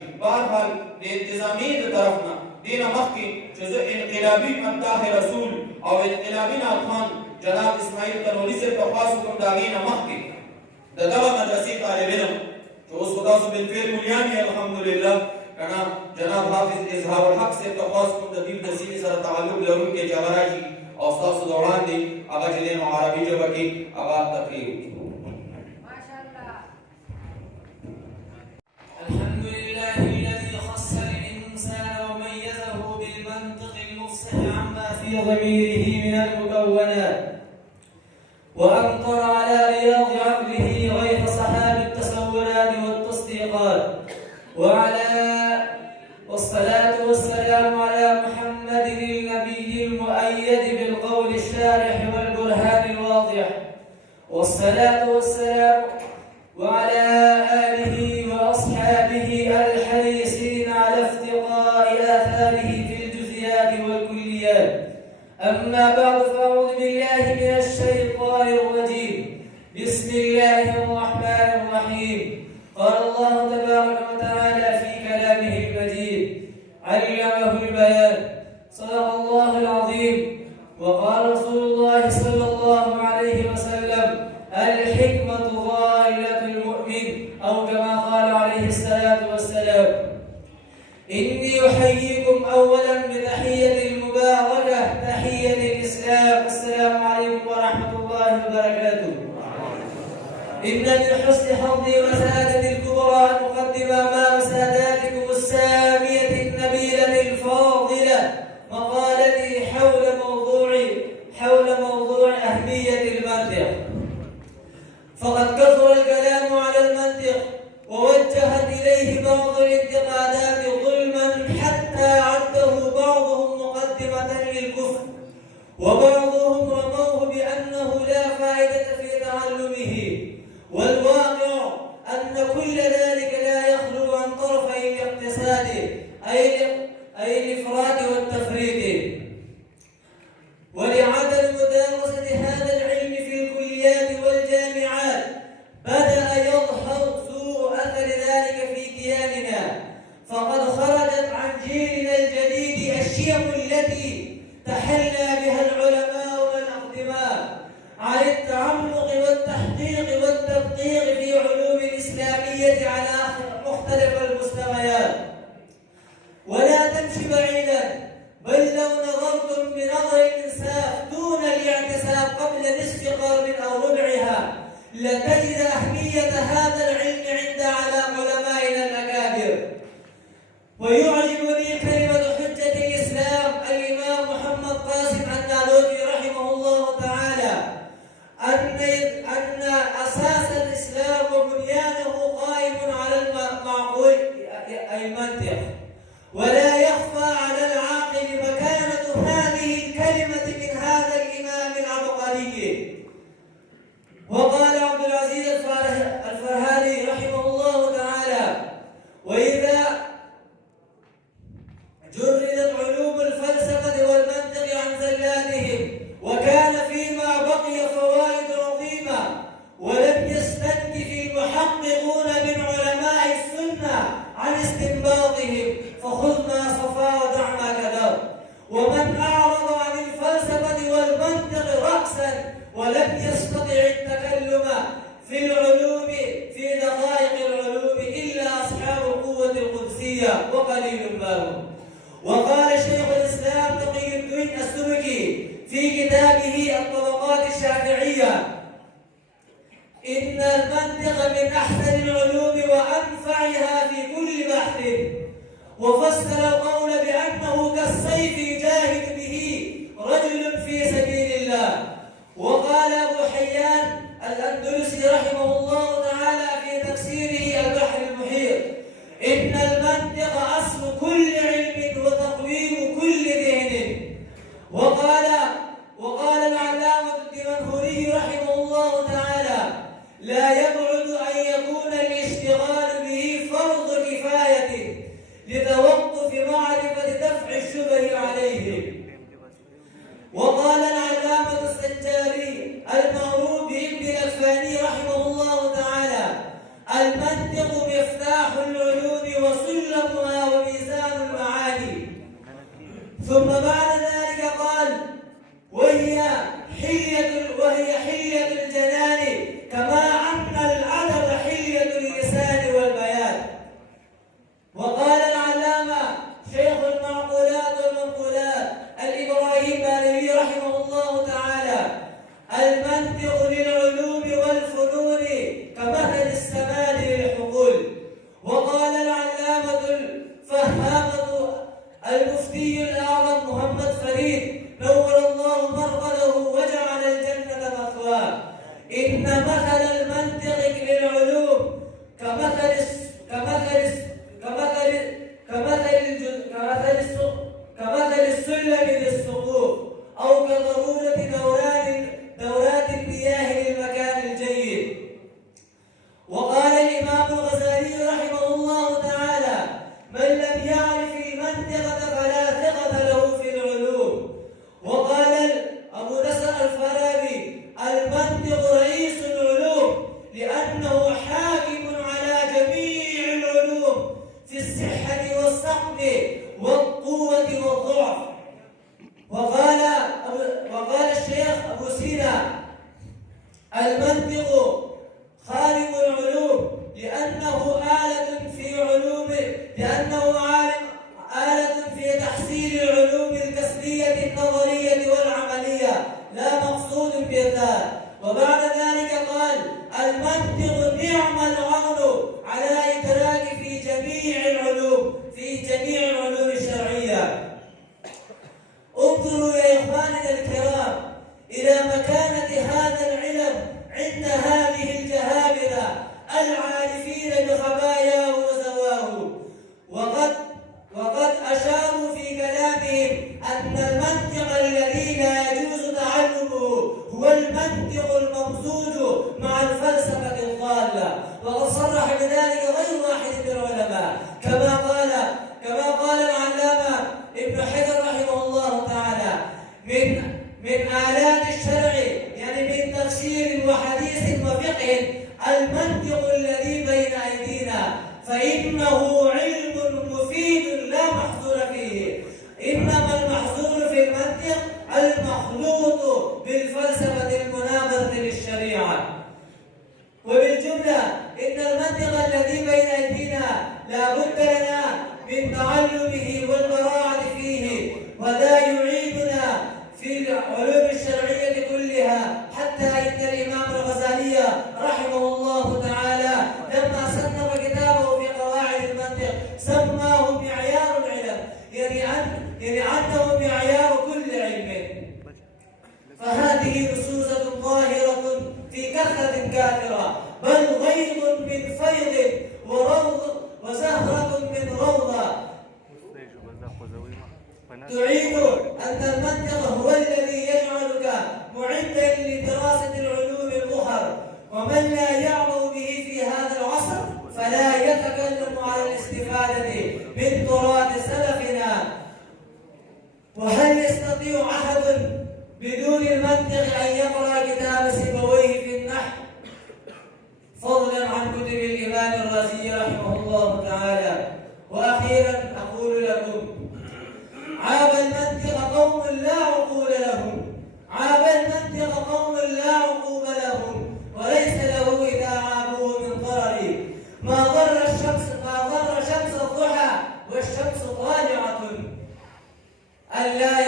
بهرحال د انتظامی د طرفنا دینه مخکې چې زه انقلابي مداح رسول او انقلابي ناتخوان جناب اسماعیل قنولي صاحب ته خواست وکړم د هغې نه مخکې د دغه مدرسې طالب علم چې اوس خو تاسو بالفعل ملیان یې الحمدلله کنه جناب حافظ اظهار الحق صاحب ته خواست کوم د دې د سیمې سره تعلق لرونکی چې هغه راشي او ستاسو د وړاندې هغه چې دی نو عربي ژبه کې هغه تقریر وکړي. في ضميره من المكونات وأمطر على رياض عقله غيث صحاب التصورات والتصديقات والصلاة والسلام على محمد النبي المؤيد بالقول الشارح والبرهان الواضح والصلاة والسلام وعلى آله وأصحابه الحريصين على افتقاء آثاره في الجزئيات والكليات. أما بعد فأعوذ بالله من الشيطان الرجيم. بسم الله الرحمن الرحيم. قال الله تبارك وتعالى في كلامه المجيد علمه البيان صدق الله العظيم. وقال رسول الله صلى الله عليه وسلم الحكمة ضالة المؤمن أو كما قال عليه الصلاة والسلام. إني أحييكم أولا بتحية المباركة تحية الإسلام. السلام عليكم ورحمة الله وبركاته. إن من حسن حظي وسعادتي الكبرى أن أقدم أمام ساداتكم السامية النبيلة الفاضلة مقالتي حول موضوع أهمية المنطق. فقد كثر الكلام على المنطق ووجهت إليه بعض الانتقادات ظلما حتى عده بعضهم مقدمة للكفر وبعضهم رموه بأنه لا فائدة في تعلمه، والواقع أن كل ذلك لا يخلو عن طرفي الاقتصاد أي الإفراط والتفريط. ولعدم مدارسة هذا العلم في الكليات والجامعات بدأ يظهر سوء أثر ذلك في كياننا، فقد خرجت عن جيلنا الجديد الشيم التي تحلى بها العلماء والأقدماء عن التعمق والتحقيق والتدقيق في علوم الإسلامية على مختلف المستويات. ولا تمشي بعيدا، بل لو نظرتم بنظر الإنساف دون الاعتساب قبل نصف قرن أو ربعها لتجد أهمية هذا العلم عند علمائنا الأكابر. ويعجبني كلمة حجة الإسلام الإمام محمد قاسم النالوتي رحمه الله تعالى أن أساس الإسلام وبنيانه قائم على المعقول أي المنطق، ولا يخفى على العاقل مكانة هذه الكلمة من هذا الإمام العبقري. وقال عبد العزيز الفرهادي رحمه الله تعالى: وإذا جردت علوم الفلسفة والمنطق عن زلاتهم وكان فيما بقي فوائد عظيمة ولم يستنكف المحققون من علماء السنة عن استنباطهم فخذ ما صفا ودع ما كذب. ومن أعرض عن الفلسفة والمنطق رأسا ولم يستطع التكلم في العلوم في دقائق العلوم إلا أصحاب القوة القدسية وقليل ما هم. وقال شيخ الإسلام تقي الدين السبكي في كتابه الطبقات الشافعية: إن المنطق من أحسن العلوم وأنفعها في كل بحث. وفسر القول بأنه كالسيف يجاهد به رجل في سبيل الله. وقال أبو حيان الأندلسي رحمه الله تعالى في تفسيره البحر المحيط: إن المنطق أصل كل علم وتقويم كل ذهن. وقال العلامة الدمنهوري رحمه الله تعالى: لا يبعد أن يكون الاشتغال به فرض كفاية لتوقف معرفة دفع الشبه عليه. وقال العلامة السجاري المعروف بابن الأكفاني رحمه الله تعالى: المنطق مفتاح العلوم وسلم ثم بعد ذلك قال: وهي حلية الجنان، كما أن الأدب حلية اللسان والبيان. وقال العلامة شيخ المعقولات والمنقولات الإبراهيم بالوي رحمه الله تعالى: المنطق للعلوم والفنون كمثل السماد للحقول. وقال العلامة الفهامة المفتي الأعظم محمد فريد نور الله مرقده وجعل الجنة مثواه: إن مثل المنطق للعلوم كمثل السلم للسقوف، أو كضرورة دورات المياه للمكان الجيد. وقال الإمام الغزالي رحمه الله تعالى: من لم يعرف المنطق فلا ثقة له في العلوم. وقال أبو نصر الفارابي: المنطق رئيس العلوم، لأنه حاكم على جميع العلوم في الصحة والسقم والقوة والضعف. وقال الشيخ أبو سينا: المنطق خالق العلوم، لأنه آلة في تحصيل العلوم الكسبية النظرية والعملية، لا مقصود بالذات. وبعد ذلك قال: المنطق نعم العون على إدراك في جميع العلوم الشرعية. انظروا يا إخواننا الكرام إلى مكانة هذا العلم عند هذه الجهابذة العارفين بخباياه وزواه. وقد أشاروا في كلامهم أن المنطق الذي لا يجوز تعلمه هو المنطق الممزوج مع الفلسفة الضالة، وقد صرح بذلك غير واحد من العلماء، كما قال العلامة ابن حجر رحمه الله تعالى: من آلات الشرع، يعني من تفسير وحديث وفقه، المنطق الذي بين أيدينا، فإنه علم مفيد لا محظور فيه. إنما المحظور في المنطق المخلوط بالفلسفة المناظرة للشريعة. وبالجملة إن المنطق الذي بين أيدينا لا بد لنا من تعلمه والبراعة فيه، ولا يعيدنا في العلوم الشرعية كلها. حتى إن الإمام الغزالي رحمه الله تعالى لما صنف كتابه في قواعد المنطق سماه معيار العلم، يعني أنه معيار كل علم. فهذه نصوصة ظاهرة في كثرة كافرة، بل غيض من فيض وزهرة من روضة، تعيد أن المنطق هو الذي يجعلك معدا لدراسة العلوم الأخرى. ومن لا يعمل به في هذا العصر فلا يتكلم على الاستفادة من تراث سلفنا. وهل يستطيع أحد بدون المنطق أن يقرأ كتاب سيبويه في النحو، فضلا عن كتب الإمام الرازي رحمه الله تعالى؟ وأخيرا أقول لكم: عاب المنطق قوم لا عقول لهم، عاب المنطق قوم لا عقوب لهم، وليس له إذا عابوه من ضرر. ما ضر شمس الضحى والشمس طالعة، أن لا